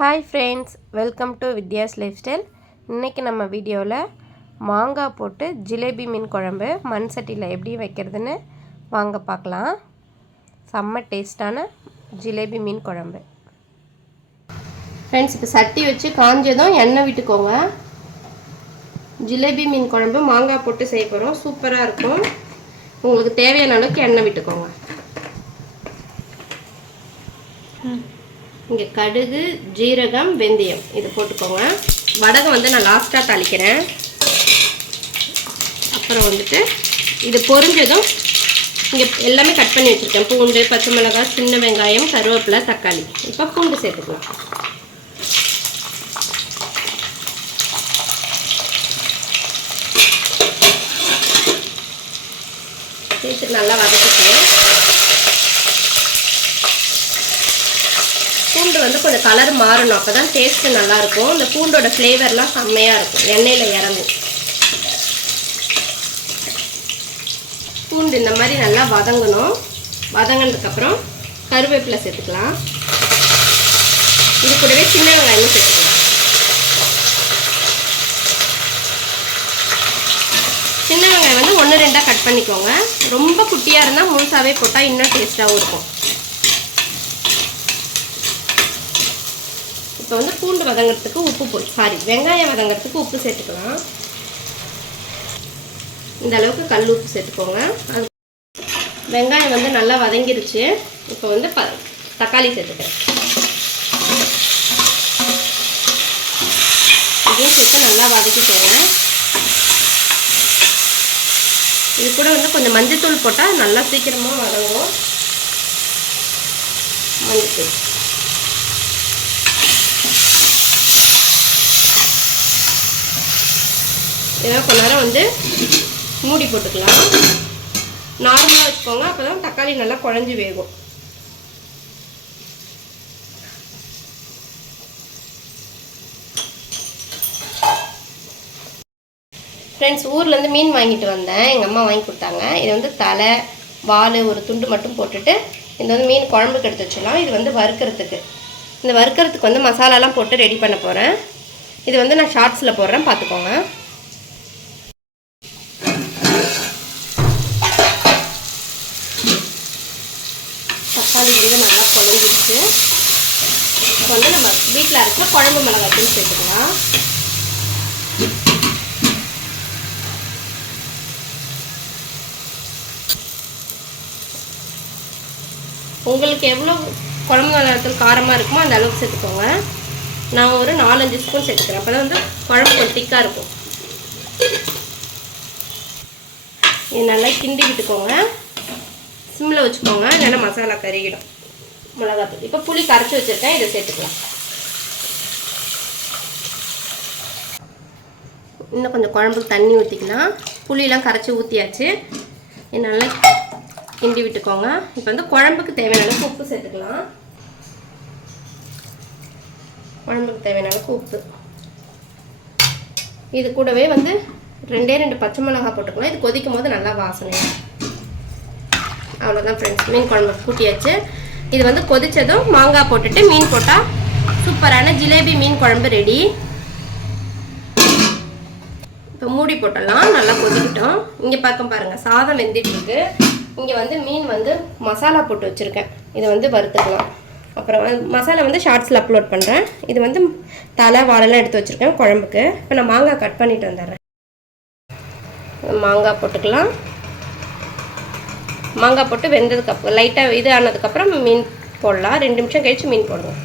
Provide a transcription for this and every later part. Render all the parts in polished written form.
Hi friends, welcome to Vidya's life style. இன்றைக்கி நம்ம வீடியோவில் மாங்காய் போட்டு ஜிலேபி மீன் குழம்பு மண் சட்டியில் எப்படி வைக்கிறதுன்னு வாங்க பார்க்கலாம். செம்ம டேஸ்டான ஜிலேபி மீன் குழம்பு. ஃப்ரெண்ட்ஸ், இப்போ சட்டி வச்சு காஞ்சதும் எண்ணெய் விட்டுக்கோங்க. ஜிலேபி மீன் குழம்பு மாங்காய் போட்டு செய்ய போகிறோம். சூப்பராக இருக்கும். உங்களுக்கு தேவையான அளவுக்கு எண்ணெய் விட்டுக்கோங்க. இங்கே கடுகு, ஜீரகம், வெந்தயம் இது போட்டுக்கோங்க. வடகம் நான் லாஸ்ட்டாக தாளிக்கிறேன். அப்புறம் இது பொரிஞ்சதும் இங்கே எல்லாமே கட் பண்ணி வச்சுருக்கேன். பூண்டு, பச்சை மிளகாய், சின்ன வெங்காயம், கருவேப்பிலை, தக்காளி. இப்போ பூண்டு சேர்த்துக்கலாம். சேர்த்து நல்லா வதக்கிக்கலாம். பூண்டு கொஞ்சம் கலர் மாறணும். அப்போ தான் டேஸ்ட்டு நல்லாயிருக்கும். இந்த பூண்டோட ஃப்ளேவர்லாம் செம்மையாக இருக்கும். எண்ணெயில் இறங்கும். பூண்டு இந்த மாதிரி நல்லா வதங்கணும். வதங்கினதுக்கப்புறம் கருவேப்பிலை சேர்த்துக்கலாம். இது கூடவே சின்ன வெங்காயமும் சேர்த்துக்கலாம். சின்ன வெங்காயம் 1-2 கட் பண்ணிக்கோங்க. ரொம்ப குட்டியாக இருந்தால் முழுசாகவே போட்டால் இன்னும் டேஸ்ட்டாகவும் இருக்கும். இப்போ பூண்டு வதங்கிறதுக்கு வெங்காயம் வதங்கிறதுக்கு உப்பு சேர்த்துக்கலாம். இந்த அளவுக்கு கல் உப்பு சேர்த்துக்கோங்க. அது வெங்காயம் நல்லா வதங்கிருச்சு. இப்போ தக்காளி சேர்த்துக்கிறேன். இதையும் சேர்த்து நல்லா வதக்கிக்கோங்க. இது கூட கொஞ்சம் மஞ்சத்தூள் போட்டால் நல்லா சீக்கிரமாக வதங்கும். மஞ்சத்தூள் இதெல்லாம் கொஞ்ச நேரம் மூடி போட்டுக்கலாம். நார்மலாக வச்சுக்கோங்க. அப்போ தான் தக்காளி நல்லா குழஞ்சி வேகும். ஃப்ரெண்ட்ஸ், ஊர்லேருந்து மீன் வாங்கிட்டு வந்தேன். எங்கள் அம்மா வாங்கி கொடுத்தாங்க. இது தலை, வால் ஒரு துண்டு மட்டும் போட்டுட்டு இது மீன் குழம்புக்கு எடுத்து வச்சிடலாம். இது வறுக்கிறதுக்கு. இந்த வறுக்கிறதுக்கு மசாலாலாம் போட்டு ரெடி பண்ண போகிறேன். இது நான் ஷார்ட்ஸில் போடுறேன், பார்த்துக்கோங்க. தக்காளி நல்லா குழஞ்சிருச்சு. இப்போ நம்ம வீட்டில் இருக்கிற குழம்பு மிளகாய்த்தூள் சேர்த்துக்கலாம். உங்களுக்கு எவ்வளோ குழம்பு மிளகாய்த்தூள் காரமாக இருக்குமோ அந்த அளவுக்கு சேர்த்துக்கோங்க. நான் ஒரு 4-5 ஸ்பூன் சேர்த்துக்கிறேன். அப்போ தான் குழம்பு கொஞ்சம் திக்காக இருக்கும். இது நல்லா கிண்டி விட்டுக்கோங்க. சிம்மில் வச்சுக்கோங்க, இல்லைன்னா மசாலா கருகிடும். மிளகாத்தூள் இப்போ புளி கரைச்சி வச்சுருக்கேன். இதை சேர்த்துக்கலாம். இன்னும் கொஞ்சம் குழம்புக்கு தண்ணி ஊற்றிக்கலாம். புளியெலாம் கரைச்சி ஊற்றியாச்சு. இது நல்லா கிண்டி விட்டுக்கோங்க. இப்போ குழம்புக்கு தேவையான அளவுக்கு உப்பு சேர்த்துக்கலாம். குழம்புக்கு தேவையான அளவுக்கு உப்பு. இது கூடவே 2 பச்சை மிளகாய் போட்டுக்கலாம். இது கொதிக்கும் போது நல்லா வாசனையாக. அவ்வளோதான் ஃப்ரெண்ட்ஸ், மீன் குழம்பு கூட்டியாச்சு. இது கொதித்ததும் மாங்காய் போட்டுட்டு மீன் போட்டால் சூப்பரான ஜிலேபி மீன் குழம்பு ரெடி. இப்போ மூடி போட்டலாம். நல்லா கொதிக்கிட்டோம். இங்கே பக்கம் பாருங்கள், சாதம் வெந்துட்டுருக்கு. இங்கே மீன் மசாலா போட்டு வச்சுருக்கேன். இதை வறுத்துக்கலாம். அப்புறம் மசாலா ஷார்ட்ஸில் அப்லோட் பண்ணுறேன். இது தலை வாழெல்லாம் எடுத்து வச்சுருக்கேன் குழம்புக்கு. இப்போ நான் மாங்காய் கட் பண்ணிட்டு வந்துடுறேன். மாங்காய் போட்டுக்கலாம். மாங்காய் போட்டு வெந்ததுக்கப்புறம் லைட்டாக இது ஆனதுக்கப்புறம் மீன் போடலாம். 2 நிமிஷம் கழித்து மீன் போடுவோம்.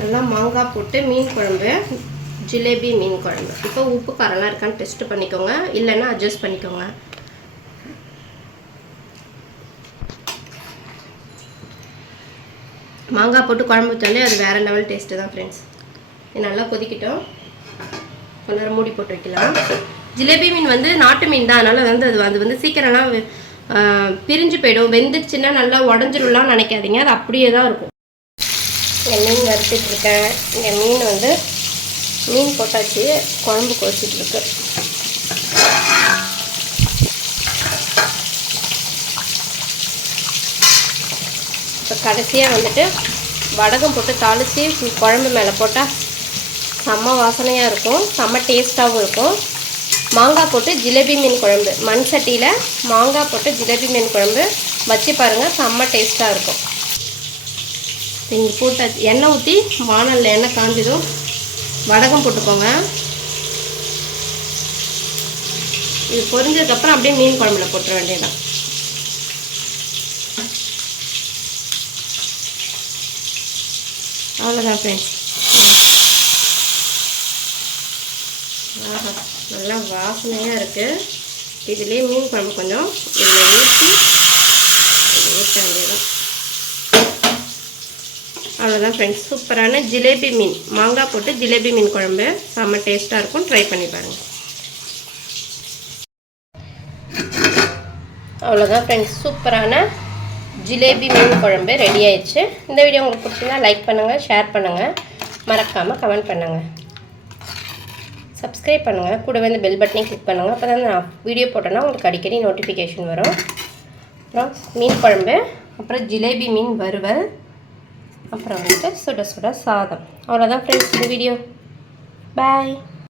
நல்லா மாங்காய் போட்டு மீன் குழம்பு, ஜிலேபி மீன் குழம்பு. இப்போ உப்பு காரெல்லாம் இருக்கான்னு டெஸ்ட் பண்ணிக்கோங்க, இல்லைன்னா அட்ஜஸ்ட் பண்ணிக்கோங்க. மாங்காய் போட்டு குழம்பு வச்சாலே அது வேறு லெவல் டேஸ்ட்டு தான் ஃப்ரெண்ட்ஸ். இது நல்லா கொதிக்கிட்டோம். கொஞ்ச நேரம் மூடி போட்டு வைக்கலாம். ஜிலேபி மீன் நாட்டு மீன் தான். அதனால் அது சீக்கிரம்லாம் பிரிஞ்சு போயிடும். வெந்துச்சுன்னா நல்லா உடஞ்சிரும்லாம் நினைக்காதீங்க. அது அப்படியே தான் இருக்கும். இங்கே மீன் வறுத்துட்ருக்கேன். இங்கே மீன் மீன் போட்டாச்சு. குழம்பு கொதிச்சிட்ருக்கு. இப்போ கடைசியாக வந்துட்டு வடகம் போட்டு தாளித்து குழம்பு மேலே போட்டால் செம்ம வாசனையாக இருக்கும், செம்ம டேஸ்ட்டாகவும் இருக்கும். மாங்காய் போட்டு ஜிலேபி மீன் குழம்பு, மண் சட்டியில் மாங்காய் போட்டு ஜிலேபி மீன் குழம்பு வச்சு பாருங்கள், செம்ம டேஸ்ட்டாக இருக்கும். இங்கே போட்ட எண்ணெய் ஊற்றி வானலில் எண்ணெய் காஞ்சதும் வடகம் போட்டுக்கோங்க. இது பொரிஞ்சதுக்கப்புறம் அப்படியே மீன் குழம்புல போட்டுற வேண்டியதான். அவ்வளோதான் ஃப்ரெண்ட்ஸ். ஆஹா, நல்லா வாசனையாக இருக்குது. இதுலேயே மீன் குழம்பு கொஞ்சம் இதில் ஊற்றி ஊற்ற வேண்டியதான். அவ்வளோதான் ஃப்ரெண்ட்ஸ், சூப்பரான ஜிலேபி மீன் மாங்காய் போட்டு ஜிலேபி மீன் குழம்பு செம்ம டேஸ்ட்டாக இருக்கும். ட்ரை பண்ணி பாருங்கள். அவ்வளோதான் ஃப்ரெண்ட்ஸ், சூப்பரான ஜிலேபி மீன் குழம்பு ரெடி ஆயிடுச்சு. இந்த வீடியோ உங்களுக்கு பிடிச்சிருந்தா லைக் பண்ணுங்கள், ஷேர் பண்ணுங்கள், மறக்காமல் கமெண்ட் பண்ணுங்கள், சப்ஸ்கிரைப் பண்ணுங்கள், கூட வந்து பெல் பட்டனையும் கிளிக் பண்ணுங்கள். அப்போ தான் நான் வீடியோ போட்டேன்னா உங்களுக்கு அடிக்கடி நோட்டிஃபிகேஷன் வரும். அப்புறம் மீன் குழம்பு, அப்புறம் ஜிலேபி மீன் வறுவல், அப்புறம் வந்துட்டு சுட சுட சாதம். அவ்வளோதான் ஃப்ரெண்ட்ஸ் இந்த வீடியோ. பாய்.